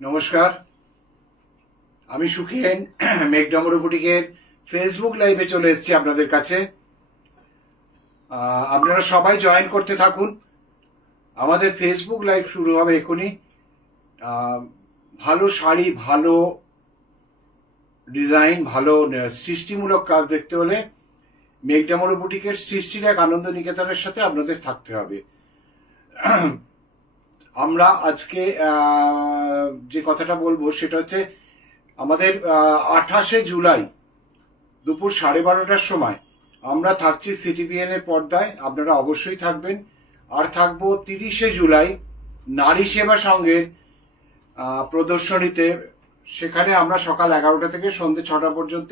নমস্কার, আমি সুখেন মেঘডমরু বুটিকের ফেসবুক লাইভে চলে এসেছি আপনাদের কাছে। আপনারা সবাই জয়েন করতে থাকুন। আমাদের ফেসবুক লাইভ শুরু হবে এখনই। ভালো শাড়ি, ভালো ডিজাইন, ভালো সৃষ্টিমূলক কাজ দেখতে হলে মেঘডমরু বুটিকের সৃষ্টির এক আনন্দ নিকেতনের সাথে আপনাদের থাকতে হবে। আমরা আজকে যে কথাটা বলবো সেটা হচ্ছে আমাদের 28শে জুলাই দুপুর 12:30টার সময় আমরা থাকছি সিটিভিএন এর পর্দায়, আপনারা অবশ্যই থাকবেন। আর থাকবো 30শে জুলাই নারী সেবা সংঘের প্রদর্শনীতে। সেখানে আমরা সকাল 11টা থেকে সন্ধ্যে 6টা পর্যন্ত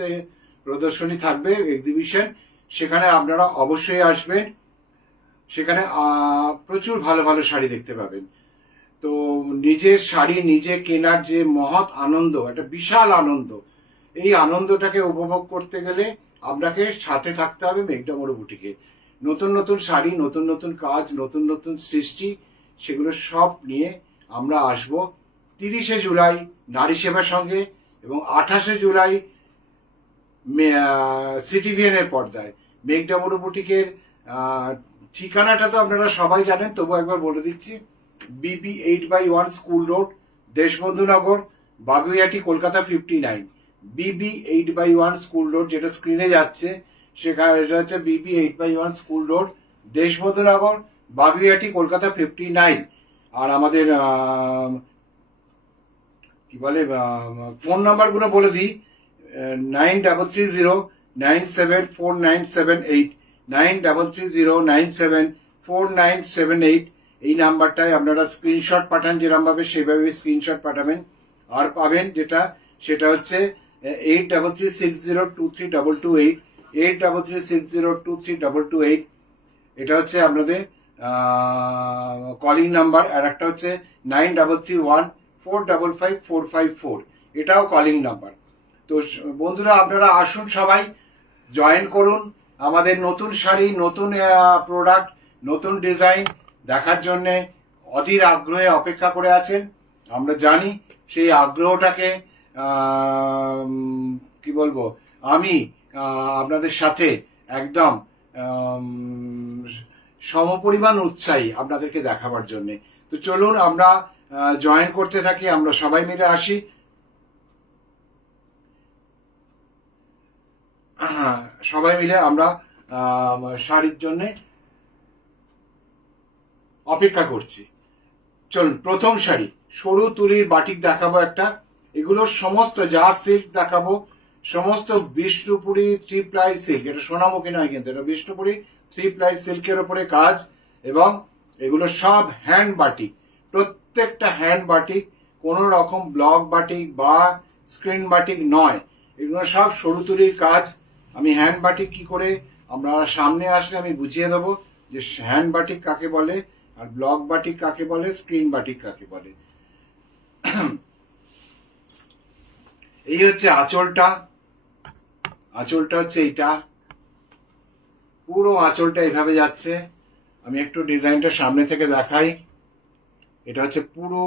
প্রদর্শনী থাকবে, এক্সিবিশন। সেখানে আপনারা অবশ্যই আসবেন। সেখানে প্রচুর ভালো ভালো শাড়ি দেখতে পাবেন। তো নিজের শাড়ি নিজে কেনার যে মহৎ আনন্দ, একটা বিশাল আনন্দ, এই আনন্দটাকে উপভোগ করতে গেলে আপনাকে সাথে থাকতে হবে মেঘডমরু বুটিকে। নতুন নতুন শাড়ি, নতুন নতুন কাজ, নতুন নতুন সৃষ্টি, সেগুলো সব নিয়ে আমরা আসব 30শে জুলাই নারী সেবার সঙ্গে এবং 28শে জুলাই সিটিভিএন এর পর্দায়। মেঘডমরু বুটিকের ঠিকানাটা তো আপনারা সবাই জানেন, তবু একবার বলে দিচ্ছি। BB 8/1 school road, Deshbandhunagar, Baguiati, Kolkata 59। BB 8/1 school road, যেটা স্ক্রিনে যাচ্ছে সেখানে এটা হচ্ছে BB 8/1 school road, Deshbandhunagar, Baguiati, Kolkata 59। আর আমাদের কি বলে ফোন নাম্বারগুলো বলে দিই। 9330974978, 9330974978। এই নাম্বারটায় আপনারা স্ক্রিনশট পাঠান, যেরকম ভাবে সেভাবে স্ক্রিনশট পাঠাবেন। আর পাবেন যেটা, সেটা হচ্ছে 8336023228, 8336023228। এটা হচ্ছে আপনাদের কলিং নাম্বার। আর একটা হচ্ছে 9331455454, এটাও কলিং নাম্বার। তো বন্ধুরা, আপনারা আসুন, সবাই জয়েন করুন। আমাদের নতুন শাড়ি, নতুন প্রোডাক্ট, নতুন ডিজাইন দেখার জন্য অধীর আগ্রহে অপেক্ষা করে আছেন। আমরা জানি সেই আগ্রহটাকে কি বলবো, আমি আপনাদের সাথে একদম সমপরিমাণ উৎসাহী আপনাদেরকে দেখাবার জন্য। তো চলুন আমরা জয়েন করতে থাকি, আমরা সবাই মিলে আসি। সবাই মিলে আমরা শাড়ির জন্য অপেক্ষা করছি। চলুন, প্রথম শাড়ি সরু তুলির বাটিক দেখাবো একটা। এগুলো সমস্ত যা সিল্ক দেখাবো সমস্ত বিষ্ণুপুরি 3 প্লাই সিল্ক। এটা সোনামুখী নয় কিন্তু, এটা বিষ্ণুপুরি 3 প্লাই সিল্কের ওপরে কাজ, এবং এগুলো সব হ্যান্ড বাটিক, প্রত্যেকটা হ্যান্ড বাটিক, কোন রকম ব্লক বাটিক বা স্ক্রিন বাটিক নয়। এগুলো সব সরু তুলির কাজ। আমি হ্যান্ড বাটিক কি করে, আমরা সামনে আসলে আমি বুঝিয়ে দেবো যে হ্যান্ড বাটিক কাকে বলে, আর ব্লক বাটিক কাকে বলে, স্ক্রিন বাটিক কাকে বলে। এই হচ্ছে আঁচলটা। আঁচলটা হচ্ছে এইটা, পুরো আঁচলটা এইভাবে যাচ্ছে। আমি একটু ডিজাইনটা সামনে থেকে দেখাই। এটা হচ্ছে পুরো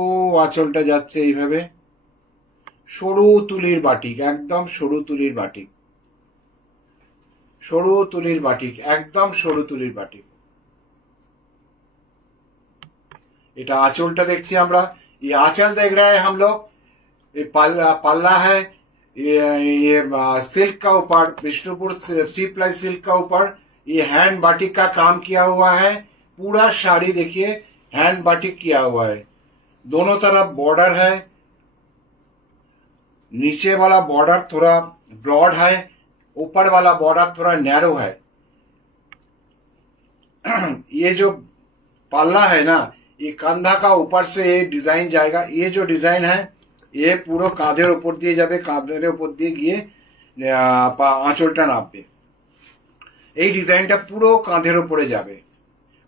আঁচলটা যাচ্ছে এইভাবে। সরু তুলির বাটিক, একদম সরু তুলির বাটিক, সরু তুলির বাটিক, একদম সরু তুলির বাটিক। এটা আঁচলটা দেখছি আমরা। ये आंचल देख रहे हैं हम लोग। ये पल्ला है, ये सिल्क का ऊपर, विष्णुपुर 3 प्लाई सिल्क का ऊपर ये हैंड बाटिक का काम किया हुआ है। पूरा साड़ी देखिए हैंड बाटिक किया हुआ है। दोनों तरफ बॉर्डर है। नीचे वाला बॉर्डर थोड़ा ब्रॉड है, ऊपर वाला बॉर्डर थोड़ा नैरो है। ये जो पल्ला है ना, ये कंधा का ऊपर से ये डिजाइन जाएगा। ये जो डिजाइन है ये পুরো কাঁধের উপর দিয়ে যাবে, কাঁধের উপর দিয়ে গিয়ে আঁচলটা নামবে। এই ডিজাইনটা পুরো কাঁধের উপরে যাবে,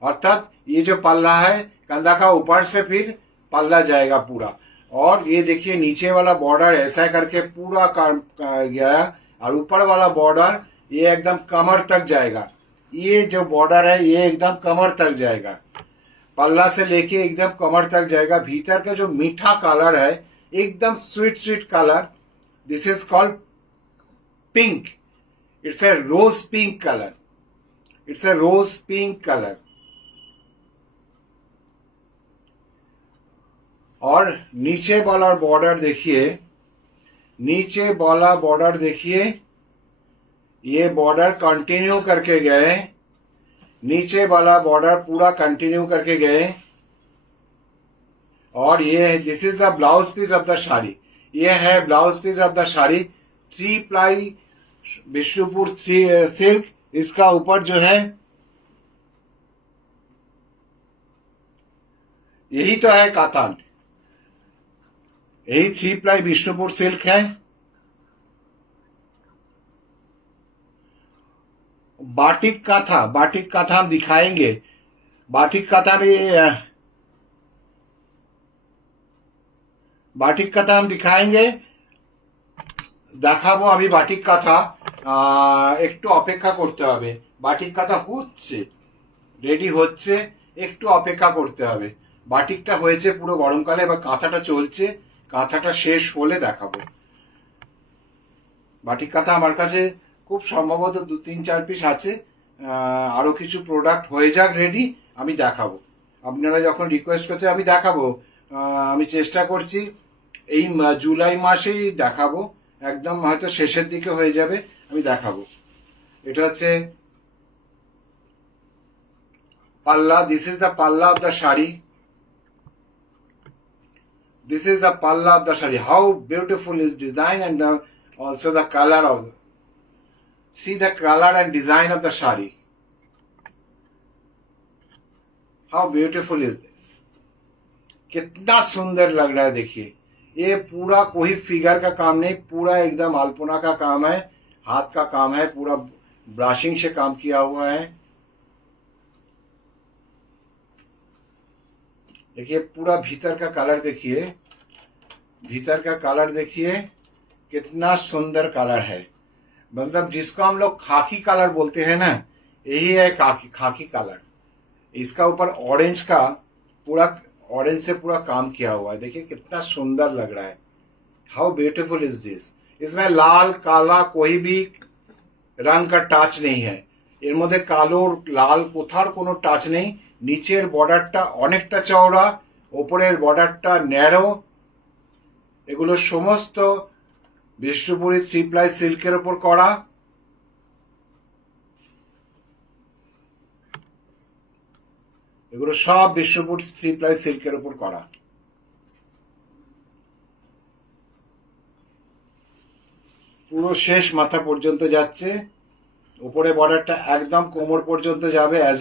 अर्थात ये जो पल्ला है कंधा का ऊपर से फिर पल्ला जाएगा पूरा। और ये देखिए नीचे वाला बॉर्डर ऐसा करके पूरा गया, और ऊपर वाला बॉर्डर ये एकदम कमर तक जाएगा। ये जो बॉर्डर है ये एकदम कमर तक जाएगा, पल्ला से लेके एकदम कमर तक जाएगा। भीतर का जो मीठा कलर है एकदम sweet sweet colour. This is called pink. It's a rose pink colour. It's a rose pink colour. और नीचे वाला बॉर्डर देखिए, नीचे वाला बॉर्डर देखिए, ये बॉर्डर कंटिन्यू करके गए, नीचे वाला बॉर्डर पूरा कंटिन्यू करके गए. और ये this is the blouse piece of the sari. ये है blouse piece of the sari. 3 ply Bishnupur silk. इसका ऊपर जो है, यही तो है कातान, यही 3 प्लाई विष्णुपुर सिल्क है. बाटिक काथा, बाटिक काथा हम दिखाएंगे. बाटिक काथा भी, বাটিক কাঁথা हम दिखाएंगे, দেখাবো আমি বাটিক কাঁথা. একটু অপেক্ষা করতে হবে. বাটিক কাঁথা হচ্ছে, রেডি হচ্ছে, একটু অপেক্ষা করতে হবে. বাটিকটা হয়েছে পুরো গরমকালে, এবার কাঁথাটা চলছে. কাঁথাটা শেষ হলে দেখাবো. বাটিক কাঁথা আমার কাছে খুব সম্ভবত 2-3-4 পিস আছে. আরো কিছু প্রোডাক্ট হয়ে যাক রেডি, আমি দেখাবো. আপনারা যখন রিকোয়েস্ট করছে আমি দেখাবো. আমি চেষ্টা করছি এই জুলাই মাসেই দেখাবো. একদম হয়তো শেষের দিকে হয়ে যাবে, আমি দেখাবো. এটা হচ্ছে পাল্লা. This is the palla of the sari. This is the palla of the sari. How beautiful is design and also the colour of, see the color and design of the shari. How beautiful is this. कितना सुंदर लग रहा है देखिए. ये पूरा कोई figure का काम नहीं, पूरा एकदम अल्पना का काम है, हाथ का काम है, पूरा ब्रशिंग से काम किया हुआ है. देखिए पूरा भीतर का कलर देखिए, भीतर का कलर देखिए कितना सुंदर कलर है. मतलब जिसको हम लोग खाकी कलर बोलते हैं ना, यही है खाकी कलर. इसका ऊपर ऑरेंज का पूरा, ऑरेंज से पूरा काम किया हुआ है. देखिए कितना सुंदर लग रहा है. How beautiful is this. इसमें लाल काला कोई भी रंग का টাচ नहीं है. এর মধ্যে কালো লাল কোথার কোনো টাচ নেই. নিচের বর্ডারটা অনেকটা চওড়া, ওপরের বর্ডারটা ন্যারো. এগুলো সমস্ত বিষ্ণুপুরি 3 প্লাই সিল্কের উপর করা. এগুলো সব বিষ্ণুপুর 3 প্লাই সিল্কের উপর করা. পুরো শেষ মাথা পর্যন্ত যাচ্ছে. উপরে বর্ডারটা একদম কোমর পর্যন্ত যাবে, অ্যাজ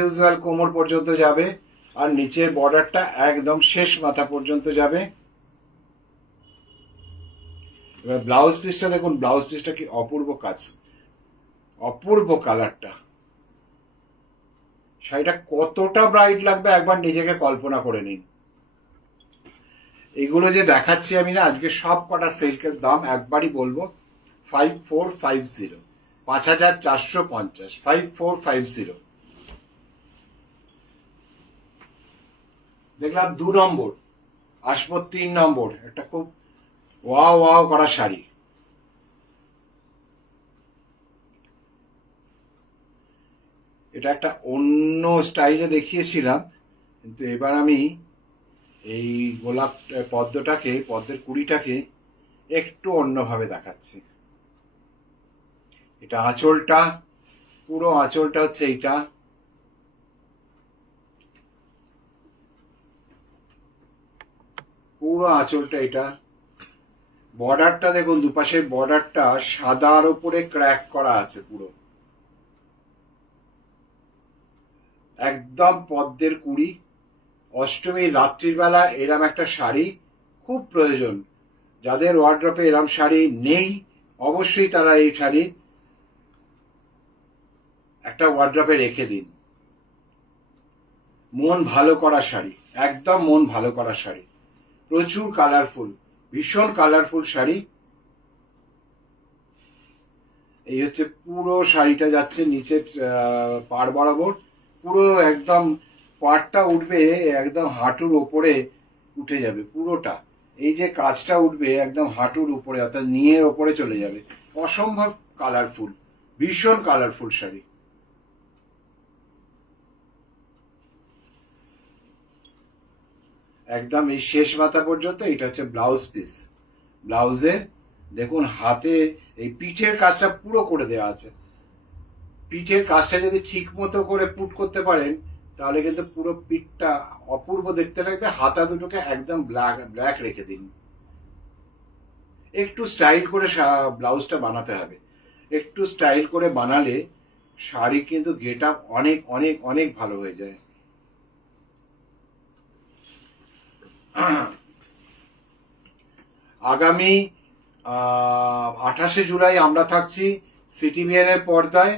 ইউজুয়াল কোমর পর্যন্ত যাবে. আর নিচের বর্ডারটা একদম শেষ মাথা পর্যন্ত যাবে. এবার ব্লাউজ পিসটা দেখুন, ব্লাউজ পিসটা কি অপূর্ব কাজ, অপূর্ব কালারটা. শাড়িটা কতটা ব্রাইট লাগবে একবার নিজেকে কল্পনা করে নিন. এগুলো যে দেখাচ্ছি আমি না, আজকে সব কটা সিল্কের দাম একবারই বলবো, 5450, 5450, 5450. দেখলাম 2 নম্বর, আসবো 3 নম্বর. একটা খুব ওয়াও ওয়াও করা শাড়ি. এটা একটা অন্য স্টাইলে দেখিয়েছিলাম, কিন্তু এবার আমি এই গোলাপ পদ্মটাকে, পদ্মের কুড়িটাকে একটু অন্যভাবে দেখাচ্ছি. এটা আঁচলটা, পুরো আঁচলটা হচ্ছে এইটা. পুরো আঁচলটা এটা. বর্ডারটা দেখুন, দুপাশের বর্ডারটা সাদার উপরে ক্র্যাক করা আছে পুরো, একদম পদ্মের কুড়ি. অষ্টমীর রাত্রির বেলা এরম একটা শাড়ি খুব প্রয়োজন. যাদের ওয়ার্ড্রপে এরম শাড়ি নেই, অবশ্যই তারা এই শাড়ি একটা ওয়ার্ড্রপে রেখে দিন. মন ভালো করা শাড়ি, একদম মন ভালো করা শাড়ি. প্রচুর কালারফুল, ভীষণ কালারফুল শাড়ি. এই হচ্ছে পুরো শাড়িটা যাচ্ছে নিচের পাড় বরাবর. পুরো একদম পাড়টা উঠবে একদম হাঁটুর ওপরে, উঠে যাবে পুরোটা। এই যে কাজটা উঠবে একদম হাঁটুর উপরে, অর্থাৎ নিয়ের ওপরে চলে যাবে। অসম্ভব কালারফুল, ভীষণ কালারফুল শাড়ি। একদম এই শেষ মাথা পর্যন্ত। এটা হচ্ছে ব্লাউজ পিস। ব্লাউজে দেখুন হাতে এই পিঠের কাজটা পুরো করে দেওয়া আছে। পিঠের কাজটা যদি ঠিক মতো করে পুট করতে পারেন তাহলে কিন্তু পুরো পিঠটা অপূর্ব দেখতে লাগবে। হাতা দুটোকে একদম ব্ল্যাক ব্ল্যাক রেখে দিন। একটু স্টাইল করে ব্লাউজটা বানাতে হবে। একটু স্টাইল করে বানালে শাড়ি কিন্তু গেট আপ অনেক অনেক অনেক ভালো হয়ে যায়। আগামী 28শে জুলাই আমরা থাকছি সিটিভিএন এর পর্দায়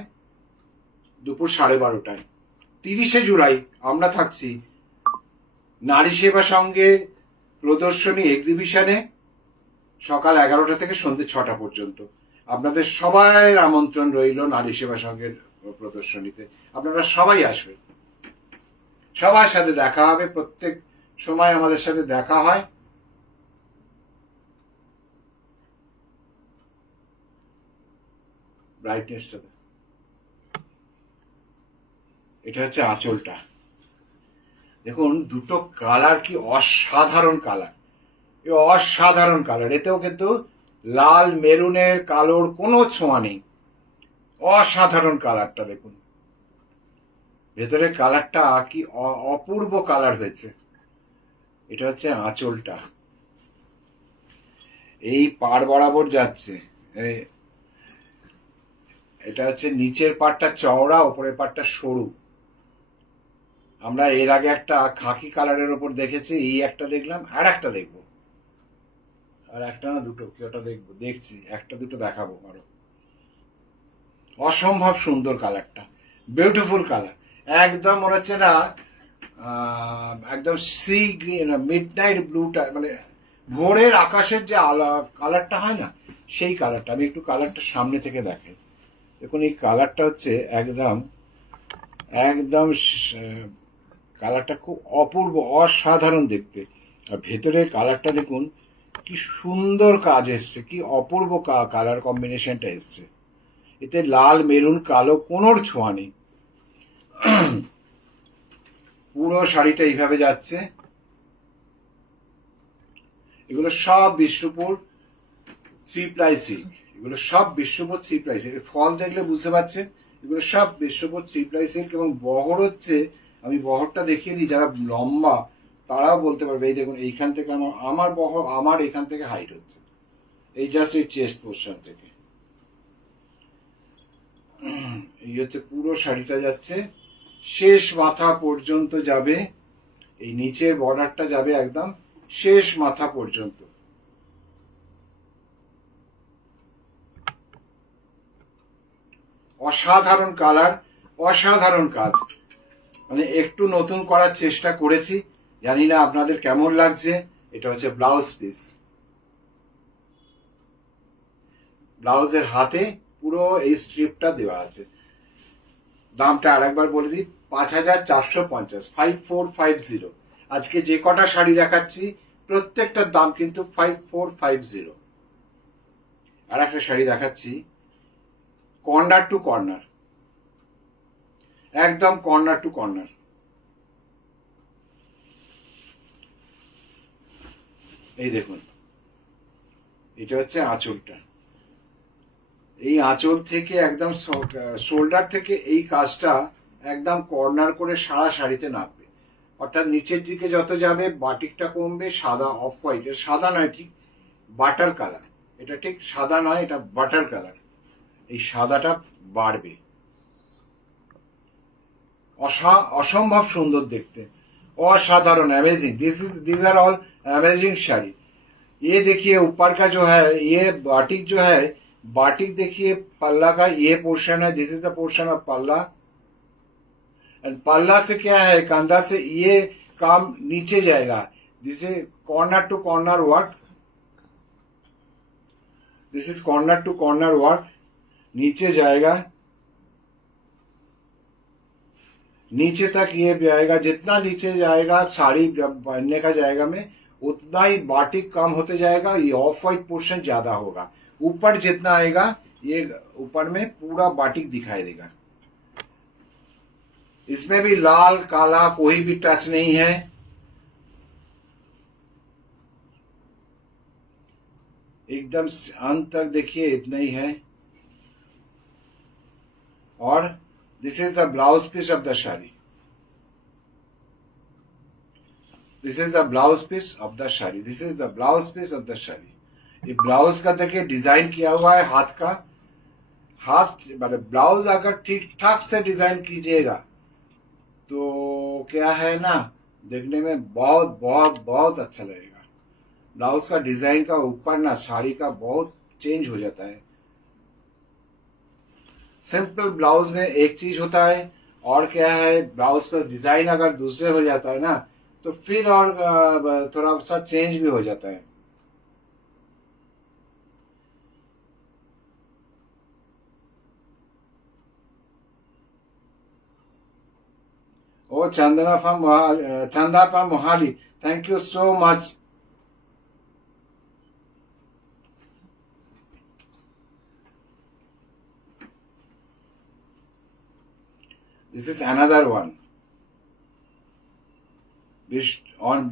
দুপুর 12:30টায়। 30শে জুলাই আমরা থাকছি নারী সেবা সঙ্গে প্রদর্শনী এক্সিবিশনে সকাল 11টা থেকে সন্ধ্যে 6টা পর্যন্ত। আপনাদের সবাই আমন্ত্রণ রইল নারী সেবা সঙ্গের প্রদর্শনীতে। আপনারা সবাই আসবেন, সবার সাথে দেখা হবে। প্রত্যেক সময় আমাদের সাথে দেখা হয়। ব্রাইটনেসটা, এটা হচ্ছে আঁচলটা। দেখুন দুটো কালার কি অসাধারণ কালার, অসাধারণ কালার। এতেও কিন্তু লাল মেরুনের কালোর কোনো ছোঁয়া নেই। অসাধারণ কালারটা দেখুন, ভেতরে কালারটা কি অপূর্ব কালার হয়েছে। এটা হচ্ছে আঁচলটা, এই পাড় বরাবর যাচ্ছে। এটা হচ্ছে নিচের পাটটা চওড়া, ওপরের পাটটা সরু। আমরা এর আগে একটা খাকি কালারের ওপর দেখেছি, এই একটা দেখলাম, আর একটা দেখবো, আর একটা না দুটো, কি ওটা দেখবো, দেখছি একটা দুটো দেখাবো আরো। অসম্ভব সুন্দর কালারটা, বিউটিফুল কালার। একদম মনে হচ্ছে না একদম সি গ্রিন, মিড নাইট ব্লুটা, মানে ভোরের আকাশের যে কালারটা হয় না, সেই কালারটা। আমি একটু কালারটা সামনে থেকে দেখাই। দেখুন এই কালারটা হচ্ছে একদম একদম কালারটা খুব অপূর্ব, অসাধারণ দেখতে। আর ভেতরের কালারটা দেখুন কি সুন্দর কাজ এসছে, কি অপূর্ব কালার কম্বিনেশনটা এসছে। এতে লাল মেরুন কালো কোনোর ছোঁয়া নেই। পুরো শাড়িটা এইভাবে যাচ্ছে। এগুলো সব বিষ্ণুপুর 3 প্লাই সিল্ক। এগুলো সব বিষ্ণুপুর 3 প্লাই সিল্ক। ফল দেখলে বুঝতে পারছেন এগুলো সব বিষ্ণুপুর 3 প্লাই সিল্ক। এবং বহর হচ্ছে, আমি বহরটা দেখিয়ে দিই, যারা লম্বা তারাও বলতে পারবে। এই দেখুন এইখান থেকে আমার বহর, আমার এখান থেকে হাইট হচ্ছে, এই জাস্ট এই চেস্ট পোর্শন থেকে। এই হচ্ছে পুরো শাড়িটা যাচ্ছে, শেষ মাথা পর্যন্ত যাবে। এই নিচের বর্ডারটা যাবে একদম শেষ মাথা পর্যন্ত। অসাধারণ কালার, অসাধারণ কাজ। মানে একটু নতুন করার চেষ্টা করেছি, জানি না আপনাদের কেমন লাগছে। এটা হচ্ছে ব্লাউজ পিস। ব্লাউজের হাতে পুরো এই স্ট্রিপটা দেওয়া আছে। দামটা আরেকবার বলে দিই, 5450, 5450। আজকে যে কটা শাড়ি দেখাচ্ছি প্রত্যেকটার দাম কিন্তু 5450। আর একটা শাড়ি দেখাচ্ছি, কর্নার টু কর্নার, একদম কর্নার টু কর্নার। এই দেখুন, এটা হচ্ছে আঁচলটা। এই আঁচল থেকে একদম শোল্ডার থেকে এই কাজটা একদম কর্নার করে সারা শাড়িতে নামবে। অর্থাৎ নিচের দিকে যত যাবে বাটিকটা কমবে। সাদা অফ হোয়াইট, সাদা নয়, ঠিক বাটার কালার। এটা ঠিক সাদা নয়, এটা বাটার কালার। এই সাদাটা বাড়বে। অসম্ভব সুন্দর দেখতে, असाधारण, amazing. This are all amazing sari. ये देखिए ऊपर का जो है ये बाटिक जो है, बाटिक देखिए पल्ला का ये पोर्शन है, this is the portion of पल्ला। एंड पल्ला से क्या है, कंधा से ये काम नीचे जाएगा। This is corner to corner work, this is corner to corner work. नीचे जाएगा, नीचे तक ये जाएगा। जितना नीचे जाएगा साड़ी जब पहनने का जाएगा में, उतना ही बाटिक कम होते जाएगा, ये ऑफ वाइट पोर्शन ज्यादा होगा। ऊपर जितना आएगा ये ऊपर में पूरा बाटिक दिखाई देगा। इसमें भी लाल काला कोई भी टच नहीं है। एकदम अंत तक देखिए इतना ही है। और this is the blouse piece of the sari. This is the blouse piece of the sari. This is the blouse piece of the sari. ये ब्लाउज का देखिए डिजाइन किया हुआ है हाथ का। हाथ मतलब ब्लाउज अगर ठीक ठाक से डिजाइन कीजिएगा तो क्या है ना, देखने में बहुत बहुत बहुत अच्छा लगेगा। ब्लाउज का डिजाइन का ऊपर ना साड़ी का बहुत चेंज हो जाता है। सिंपल ब्लाउज में एक चीज होता है, और क्या है ब्लाउज का डिजाइन अगर दूसरे हो जाता है ना तो फिर और थोड़ा सा चेंज भी हो जाता है। ओ चंदना फ्रॉम चंदा from Mohali, thank you so much. This is another one on.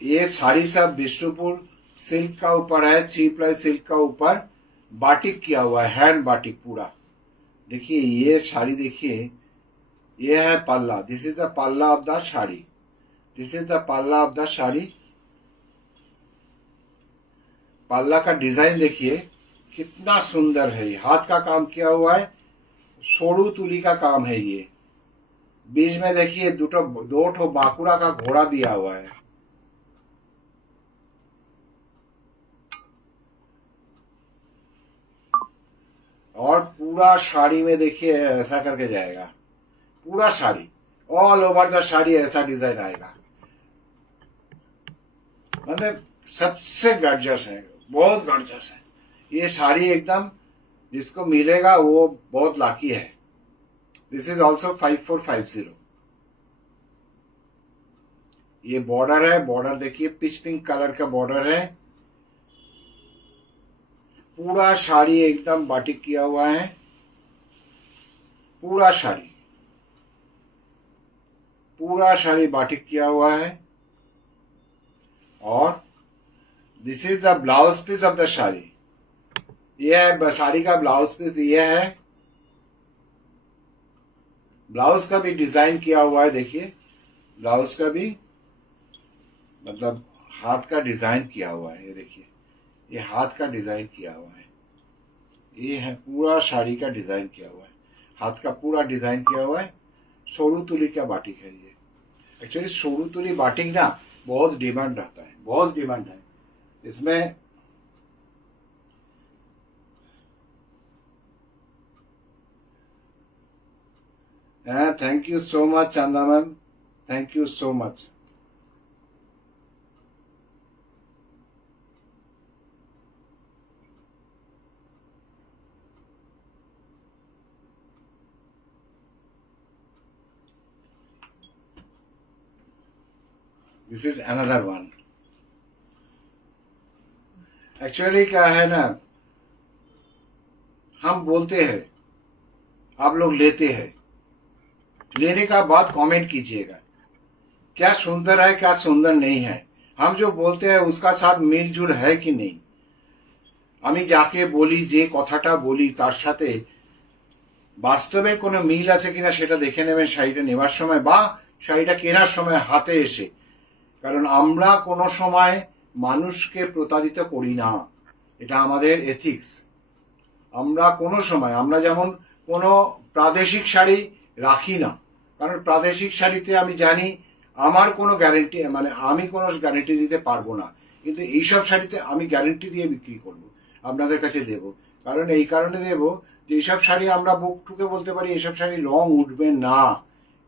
ये साड़ी सब विष्णुपुर सिल्क का ऊपर है, 3 प्लाई सिल्क का ऊपर बाटिक किया हुआ है, हैंड बाटिक पूरा। देखिए ये साड़ी देखिए, ये है पल्ला। दिस इज द पल्ला of the sari. This is the पल्ला ऑफ द साड़ी। पल्ला का डिजाइन देखिए कितना सुंदर है। हाथ का काम किया हुआ है, सोड़ू तुली का काम है ये। बीच में देखिए दो ठो बाकुड़ा का घोड़ा दिया हुआ है। और पूरा साड़ी में देखिए ऐसा करके जाएगा, पूरा sari all over the sari ऐसा डिजाइन आएगा। मतलब सबसे गॉर्जियस है, बहुत गॉर्जियस है ये साड़ी एकदम। जिसको मिलेगा वो बहुत लाकी है। This is also 5450। ये बॉर्डर है, बॉर्डर देखिए पिच पिंक कलर का बॉर्डर है। पूरा साड़ी एकदम बाटिक किया हुआ है, पूरा साड़ी बाटिक किया हुआ है। और this is the blouse piece of the sari. यह है साड़ी का ब्लाउज पीस, ये है। ब्लाउज का भी डिजाइन किया हुआ है, देखिए ब्लाउज का भी मतलब हाथ का डिजाइन किया हुआ है। ये देखिए ये हाथ का डिजाइन किया हुआ है। ये है पूरा साड़ी का डिजाइन किया हुआ है, हाथ का पूरा डिजाइन किया हुआ है। सोरू तुली का बाटिक है ये। एक्चुअली सोरू तुली बाटिक ना बहुत डिमांड रहता है, बहुत डिमांड है इसमें। थैंक यू सो मच चंदा ma'am, thank you so much. This is another one. Actually क्या है ना, हम बोलते हैं, आप लोग लेते हैं, लेने का बाद कमेंट कीजिएगा क्या सुंदर है क्या सुंदर नहीं है। हम जो बोलते हैं उसका साथ मिलजुल है कि नहीं। আমি যাকে বলি যে কথাটা বলি তার সাথে বাস্তবে কোনো মিল আছে কিনা সেটা দেখে নেবেন শাড়িটা নেবার সময় বা শাড়িটা কেনার সময় হাতে এসে। কারণ আমরা কোনো সময় মানুষকে প্রতারিত করি না, এটা আমাদের এথিক্স। আমরা কোনো সময় আমরা যেমন কোনো প্রাদেশিক শাড়ি রাখি না, কারণ প্রাদেশিক শাড়িতে আমি জানি আমার কোনো গ্যারেন্টি মানে আমি কোনো গ্যারেন্টি দিতে পারবো না, কিন্তু এইসব শাড়িতে আমি গ্যারেন্টি দিয়ে বিক্রি করব, আপনাদের কাছে দেব। কারণ এই কারণে দেব যে এইসব শাড়ি আমরা বুক ঠুকে বলতে পারি এইসব শাড়ি রং উঠবে না,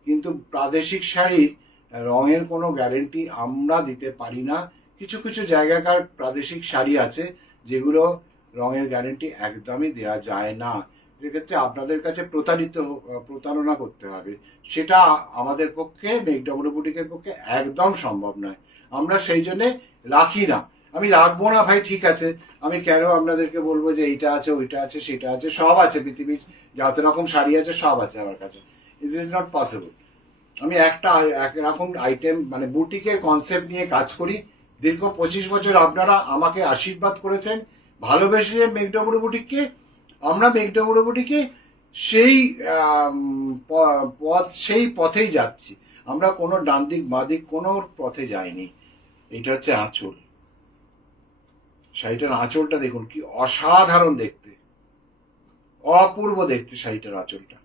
কিন্তু প্রাদেশিক শাড়ির রঙের কোনো গ্যারেন্টি আমরা দিতে পারি না। কিছু কিছু জায়গাকার প্রাদেশিক শাড়ি আছে যেগুলো রঙের গ্যারেন্টি একদমই দেওয়া যায় না। সেক্ষেত্রে আপনাদের কাছে প্রতারণা করতে হবে, সেটা আমাদের পক্ষে, মেঘডব্লিউ বুটিকের পক্ষে একদম সম্ভব নয়। আমরা সেই জন্যে রাখি না। আমি রাখবো না ভাই, ঠিক আছে, আমি কেন আপনাদেরকে বলবো যে এইটা আছে, ওইটা আছে, সেটা আছে, সব আছে, পৃথিবীর যত রকম শাড়ি আছে সব আছে আমার কাছে। It is not possible. আমি একরকম আইটেম মানে বুটিকের কনসেপ্ট নিয়ে কাজ করি। দীর্ঘ 25 বছর আপনারা আমাকে আশীর্বাদ করেছেন, ভালোবেসেছেন মেঘডব্লিউ বুটিককে। আমরা মেঘডব্লিউ বুটিকে সেই সেই পথেই যাচ্ছি। আমরা কোনো ডান দিক বাঁ দিক কোনো পথে যাইনি। এটা হচ্ছে আঁচল। শাড়িটার আঁচলটা দেখুন কি অসাধারণ দেখতে, অপূর্ব দেখতে শাড়িটার আঁচলটা।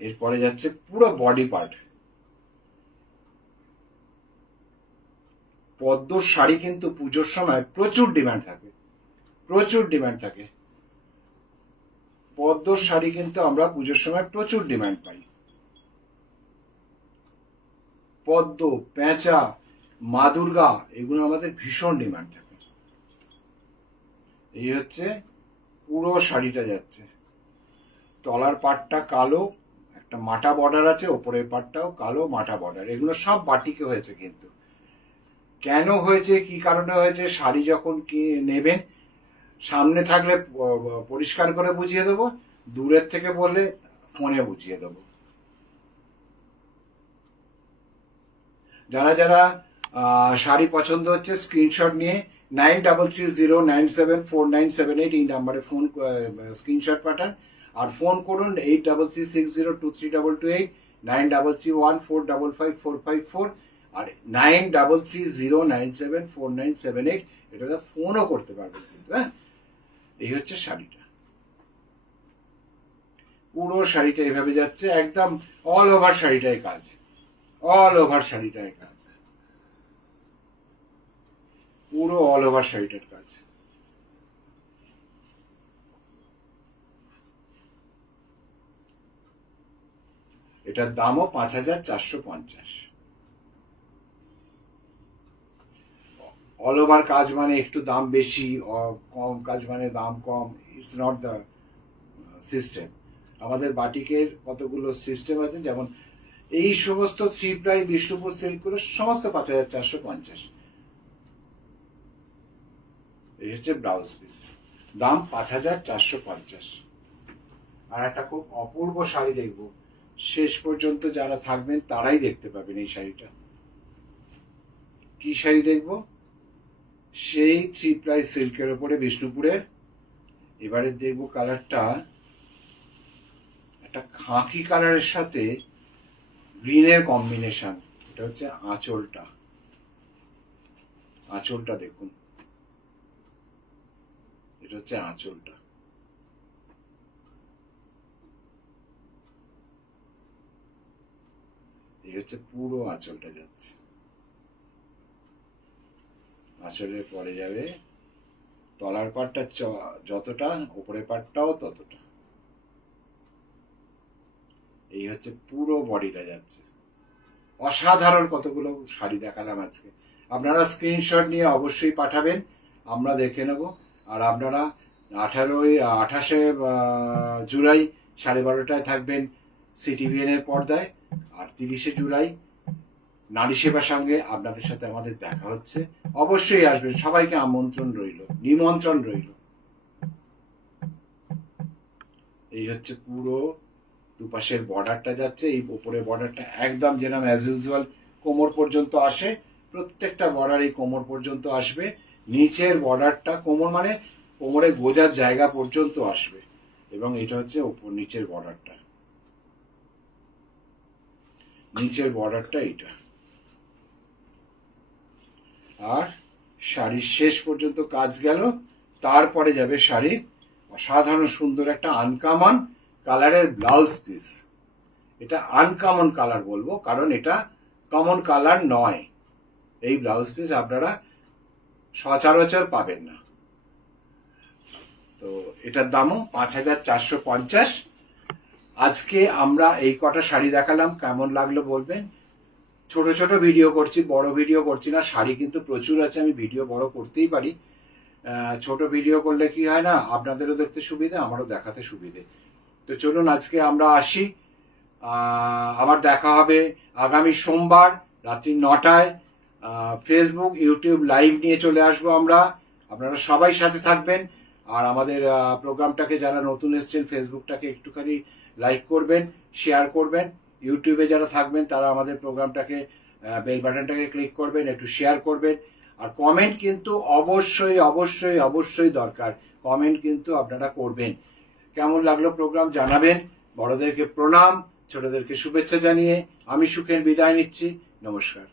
এরপরে যাচ্ছে পুরো বডি পার্ট। পদ্মর শাড়ি কিন্তু পুজোর সময় প্রচুর ডিমান্ড থাকে, প্রচুর ডিমান্ড থাকে। পদ্মর শাড়ি কিন্তু আমরা পুজোর সময় প্রচুর ডিমান্ড পাই। পদ্ম, পেঁচা, মা দুর্গা, এগুলো আমাদের ভীষণ ডিমান্ড থাকে। এই হচ্ছে পুরো শাড়িটা যাচ্ছে। তলার পাটটা কালো, একটা মাটা বর্ডার আছে, ওপরের পাটটাও কালো মাটা বর্ডার। এগুলো সব বাটিকে হয়েছে। কিন্তু কেন হয়েছে, কি কারণে হয়েছে, শাড়ি যখন কি নেবেন, সামনে থাকলে পরিষ্কার করে বুঝিয়ে দেবো, দূরের থেকে বললে ফোনে বুঝিয়ে দেবো। যারা যারা শাড়ি পছন্দ হচ্ছে স্ক্রিনশট নিয়ে 9330974978 এই নাম্বারে ফোন স্ক্রিনশট পাঠান, আর ফোন করুন 8336023228, 9331455454 আর 9330974978। এটাতে ফোনও করতে পারবেন কিন্তু। হ্যাঁ, এই হচ্ছে শাড়িটা। পুরো শাড়িটা এভাবে যাচ্ছে, একদম অল ওভার শাড়িটায় কাজ, অল ওভার শাড়িটায় কাজ, পুরো অল ওভার শাড়িটার কাজ। এটার দামও 5450। অল ওভার কাজ মানে একটু দাম বেশি, কম কাজ মানে দাম কম। It's not the system. আমাদের বাটিকের কতগুলো সিস্টেম আছে, যেমন এই সমস্ত থ্রি প্লাই বিষ্ণুপুর সিল্কগুলো সমস্ত 5450। এই হচ্ছে ব্লাউজ পিস, দাম 5450। আর একটা খুব অপূর্ব শাড়ি দেখবো, শেষ পর্যন্ত যারা থাকবেন তারাই দেখতে পাবেন এই শাড়িটা। কি শাড়ি দেখবো? সেই থ্রি প্লাই সিল্কের উপরে বিষ্ণুপুরের। এবারে দেখবো কালারটা একটা খাকি কালারের সাথে গ্রিনের কম্বিনেশন। এটা হচ্ছে আঁচলটা, আঁচলটা দেখুন, এটা হচ্ছে আঁচলটা। এই হচ্ছে পুরো আঁচলটা যাচ্ছে। আঁচলের পরে যাবে তলার পাটটা যতটা, উপরের পাটটাও ততটা। এই হচ্ছে পুরো বডিটা যাচ্ছে। অসাধারণ কতগুলো শাড়ি দেখালাম আজকে। আপনারা স্ক্রিনশট নিয়ে অবশ্যই পাঠাবেন, আমরা দেখে নেব। আর আপনারা 28শে জুলাই 12:30টায় থাকবেন সিটিভিএন এর পর্দায়, আর 30শে জুলাই নারী সেবার সঙ্গে আপনাদের সাথে আমাদের দেখা হচ্ছে। অবশ্যই আসবেন, সবাইকে আমন্ত্রণ রইল, নিমন্ত্রণ রইল। এই হচ্ছে পুরো দুপাশের বর্ডারটা যাচ্ছে। এই উপরের বর্ডারটা একদম যেরকম অ্যাজ ইউজুয়াল কোমর পর্যন্ত আসে, প্রত্যেকটা বর্ডার এই কোমর পর্যন্ত আসবে। নিচের বর্ডারটা কোমর মানে কোমরে গোজার জায়গা পর্যন্ত আসবে, এবং এটা হচ্ছে নিচের বর্ডারটা, নিচের বর্ডারটা এইটা। আর শাড়ির শেষ পর্যন্ত কাজ গেল, তারপরে যাবে শাড়ির অসাধারণ সুন্দর একটা আনকমন কালারের ব্লাউজ পিস। এটা আনকমন কালার বলবো, কারণ এটা কমন কালার নয়। এই ব্লাউজ পিস আপনারা সচরাচর পাবেন না। তো এটার দামও 5450। আজকে আমরা এই কটা শাড়ি দেখালাম, কেমন লাগলো বলবেন। ছোট ছোট ভিডিও করছি, বড় ভিডিও করছি না। শাড়ি কিন্তু প্রচুর আছে, আমি ভিডিও বড় করতেই পারি। ছোট ভিডিও করলে কি হয় না, আপনাদেরও দেখতে সুবিধে, আমারও দেখাতে সুবিধে। তো চলুন আজকে আমরা আসি। আবার দেখা হবে আগামী সোমবার রাত্রি 9টায়। ফেসবুক ইউটিউব লাইভ নিয়ে চলে আসবো আমরা। আপনারা সবাই সাথে থাকবেন। আর আমাদের প্রোগ্রামটাকে যারা নতুন এসেছেন ফেসবুকটাকে একটুখানি লাইক করবেন, শেয়ার করবেন। ইউটিউবে যারা থাকবেন তারা আমাদের প্রোগ্রামটাকে বেল বাটনটাকে ক্লিক করবেন, একটু শেয়ার করবেন। আর কমেন্ট কিন্তু অবশ্যই অবশ্যই অবশ্যই দরকার, কমেন্ট কিন্তু আপনারা করবেন। কেমন লাগলো প্রোগ্রাম জানাবেন। বড়দেরকে প্রণাম, ছোটদেরকে শুভেচ্ছা জানিয়ে আমি সুখের বিদায় নিচ্ছি। নমস্কার।